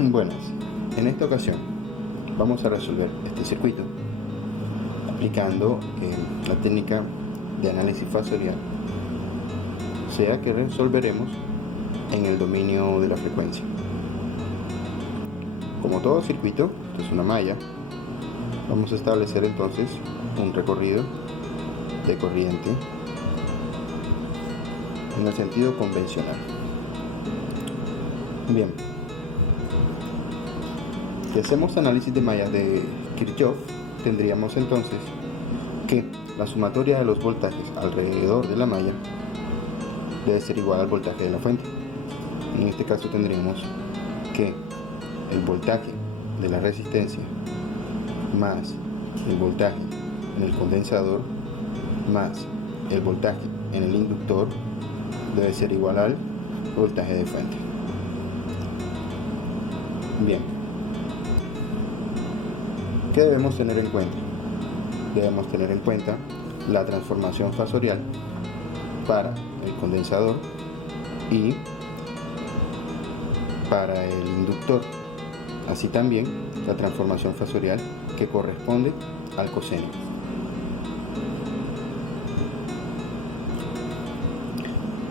Buenas, en esta ocasión vamos a resolver este circuito aplicando la técnica de análisis fasorial, o sea que resolveremos en el dominio de la frecuencia. Como todo circuito, esto es una malla, vamos a establecer entonces un recorrido de corriente en el sentido convencional. Bien, si hacemos análisis de mallas de Kirchhoff, tendríamos entonces que la sumatoria de los voltajes alrededor de la malla debe ser igual al voltaje de la fuente. En este caso tendríamos que el voltaje de la resistencia más el voltaje en el condensador más el voltaje en el inductor debe ser igual al voltaje de fuente. Bien, ¿qué debemos tener en cuenta? Debemos tener en cuenta la transformación fasorial para el condensador y para el inductor, así también la transformación fasorial que corresponde al cosenio.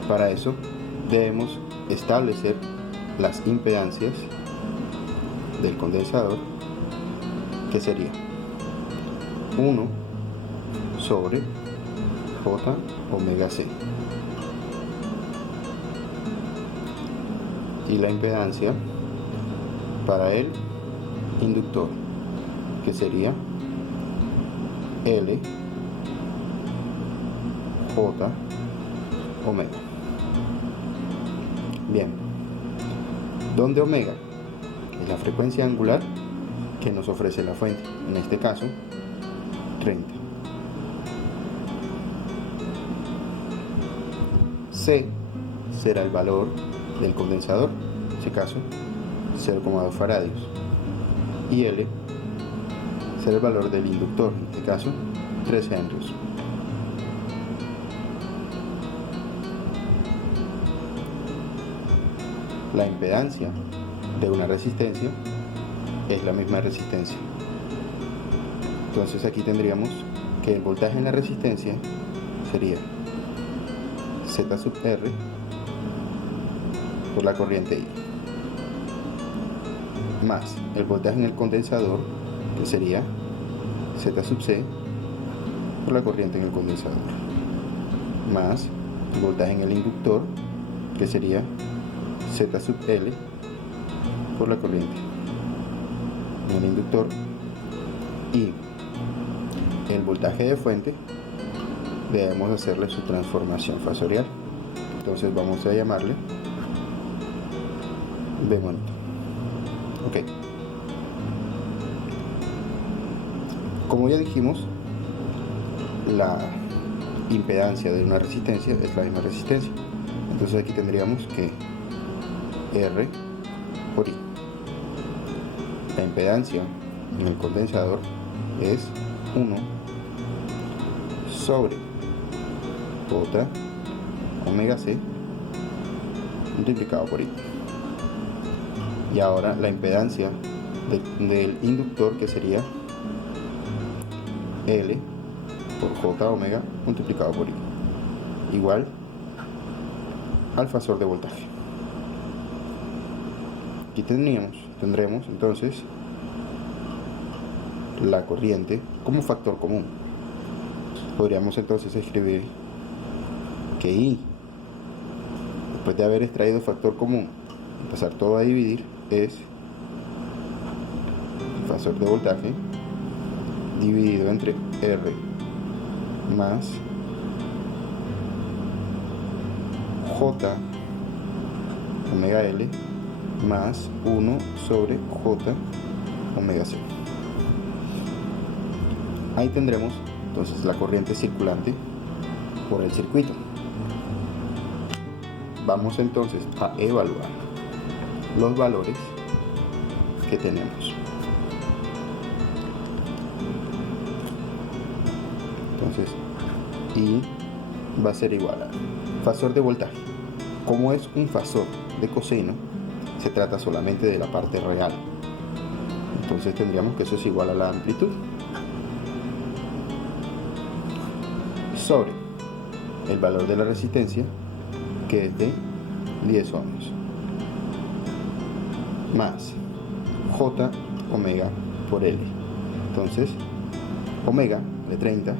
Para eso debemos establecer las impedancias del condensador, que sería 1 sobre J omega C, y la impedancia para el inductor, que sería L J omega. Bien, donde omega es la frecuencia angular que nos ofrece la fuente, en este caso 30. C será el valor del condensador, en este caso 0,2 faradios, y L será el valor del inductor, en este caso 3 henrios. La impedancia de una resistencia es la misma resistencia. Entonces aquí tendríamos que el voltaje en la resistencia sería Z sub R por la corriente I, más el voltaje en el condensador, que sería Z sub C por la corriente en el condensador, más el voltaje en el inductor, que sería Z sub L por la corriente en el inductor, y el voltaje de fuente debemos hacerle su transformación fasorial. Entonces vamos a llamarle B monito. Ok. Como ya dijimos, la impedancia de una resistencia es la misma resistencia. Entonces aquí tendríamos que R por I. La impedancia en el condensador es 1 sobre J omega C multiplicado por I. Y ahora la impedancia del inductor, que sería L por J omega multiplicado por I, igual al fasor de voltaje. Aquí tendremos entonces la corriente como factor común. Podríamos entonces escribir que I, después de haber extraído factor común y pasar todo a dividir, es el fasor de voltaje dividido entre R más J omega L más 1 sobre J omega C. Ahí tendremos entonces la corriente circulante por el circuito. Vamos entonces a evaluar los valores que tenemos. Entonces I va a ser igual a fasor de voltaje. Como es un fasor de coseno, se trata solamente de la parte real. Entonces tendríamos que eso es igual a la amplitud sobre el valor de la resistencia, que es de 10 ohms, más J omega por L. Entonces omega vale 30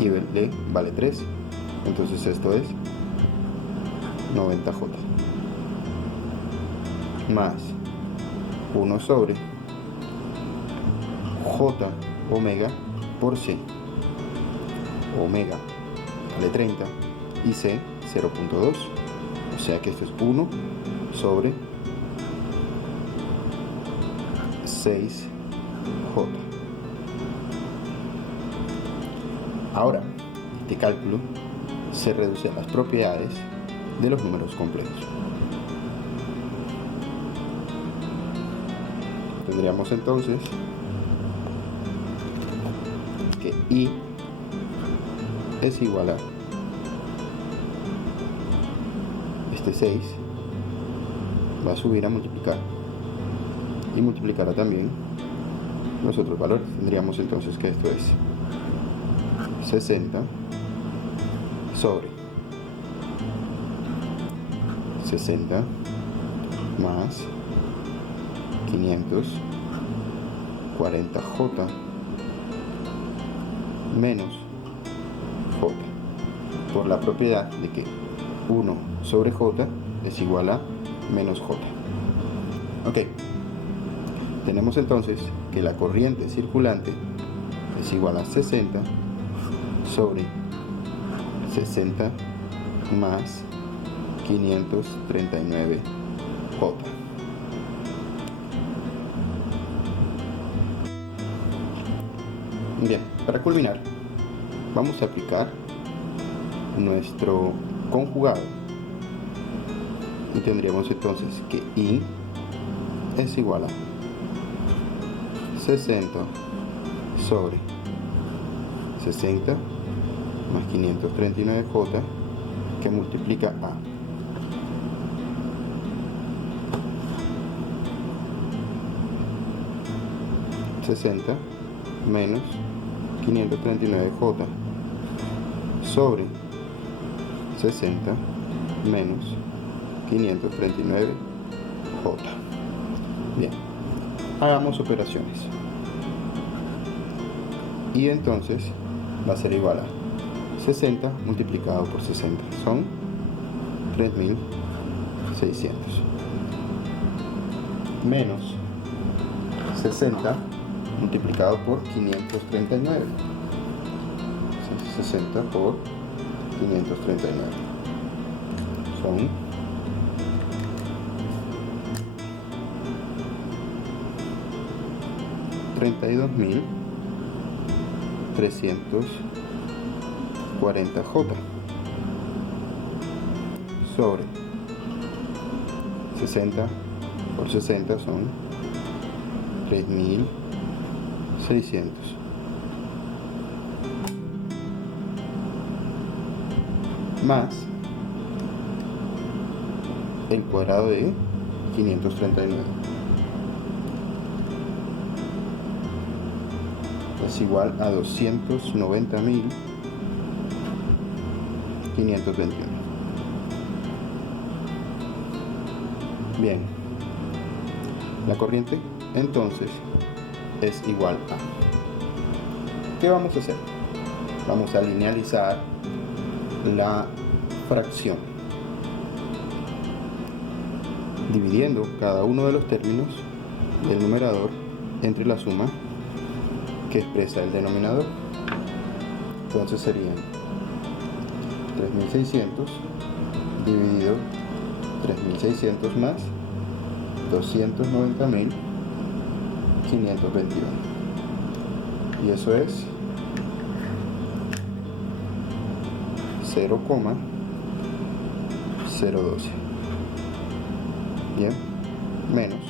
y L vale 3, entonces esto es 90J, más 1 sobre J omega por C. Omega vale 30 y C 0.2, o sea que esto es 1 sobre 6J. Ahora, este cálculo se reduce a las propiedades de los números complejos. Tendríamos entonces que I es igual a este 6 va a subir a multiplicar y multiplicará también los otros valores. Tendríamos entonces que esto es 60 sobre 60 más 540J menos J, por la propiedad de que 1 sobre J es igual a menos J. Ok, tenemos entonces que la corriente circulante es igual a 60 sobre 60 más 539J. Bien, para culminar, vamos a aplicar nuestro conjugado y tendríamos entonces que I es igual a 60 sobre 60 más 539J, que multiplica a 60 menos 539J sobre 60 menos 539J. Bien, hagamos operaciones. Y entonces va a ser igual a 60 multiplicado por 60, son 3600, menos 60 multiplicado por 539, 60 por 539, son 32.340J sobre 60 por 60 son 3600, más el cuadrado de 539 es igual a 290.521. Bien, la corriente entonces es igual a, ¿qué vamos a hacer? Vamos a linealizar la fracción dividiendo cada uno de los términos del numerador entre la suma que expresa el denominador. Entonces serían 3600 dividido 3600 más 290.521, y eso es 0,012. Bien, menos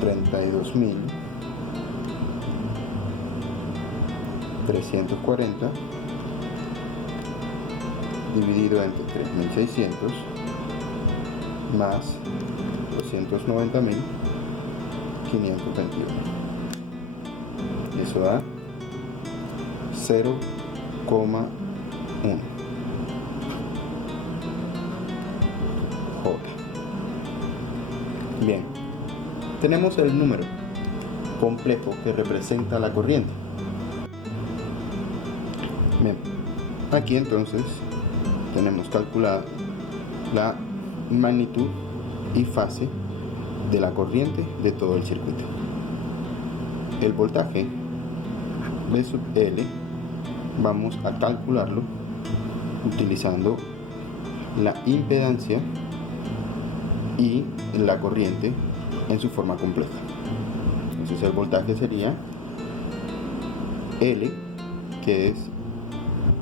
32.340 dividido entre 3600 más 290.521. Y eso da 0,1 J. Bien, tenemos el número complejo que representa la corriente. Bien, aquí entonces tenemos calculada la magnitud y fase de la corriente de todo el circuito. El voltaje V sub L vamos a calcularlo utilizando la impedancia y la corriente en su forma compleja. Entonces el voltaje sería L, que es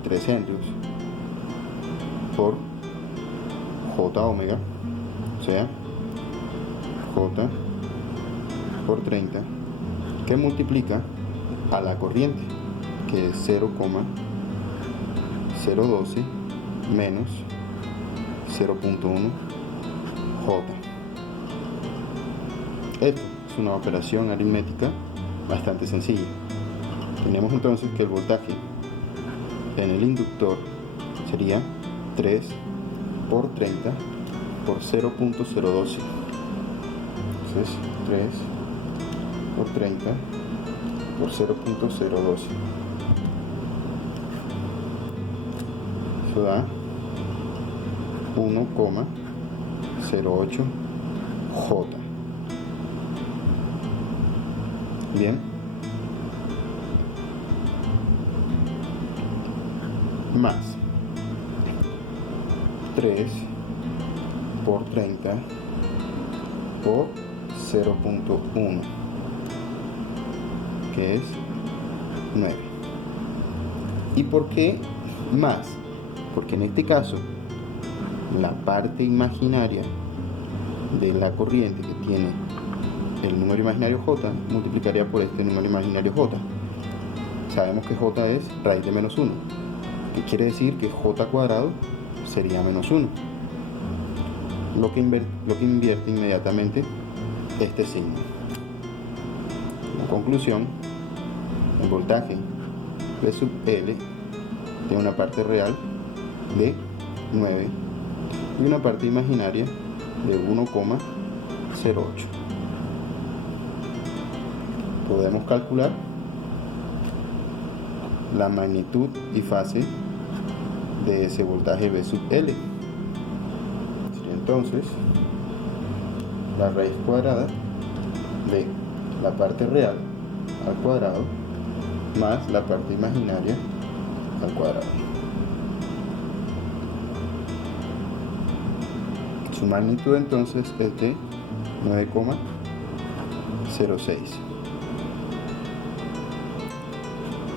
3 henrios por J omega, o sea, J por 30, que multiplica a la corriente, que es 0,012 menos 0,1 J. Esto es una operación aritmética bastante sencilla. Tenemos entonces que el voltaje en el inductor sería 3 por 30 por 0,012. Entonces 3 por 30 por 0,012. Eso da 1,08 J. Bien. Más 3 por 30 por 0,1, que es 9. ¿Y por qué más? Porque en este caso la parte imaginaria de la corriente que tiene el número imaginario J multiplicaría por este número imaginario J. Sabemos que J es raíz de menos 1, que quiere decir que J cuadrado sería menos 1, lo que invierte inmediatamente este signo. En conclusión, el voltaje V sub L tiene una parte real de 9 y una parte imaginaria de 1,08. Podemos calcular la magnitud y fase de ese voltaje V sub L. Sería entonces la raíz cuadrada de la parte real al cuadrado más la parte imaginaria al cuadrado. Su magnitud entonces es de 9,06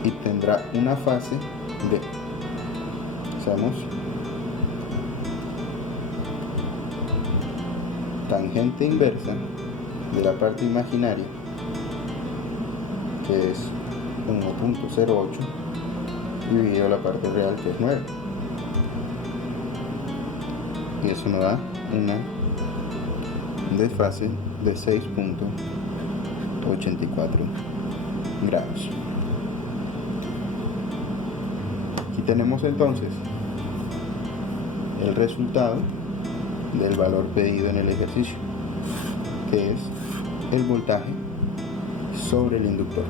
y tendrá una fase de, sabemos, tangente inversa de la parte imaginaria, que es 1,08 dividido la parte real, que es 9, y eso nos da una desfase de 6,84 grados. Aquí tenemos entonces el resultado del valor pedido en el ejercicio, que es el voltaje sobre el inductor.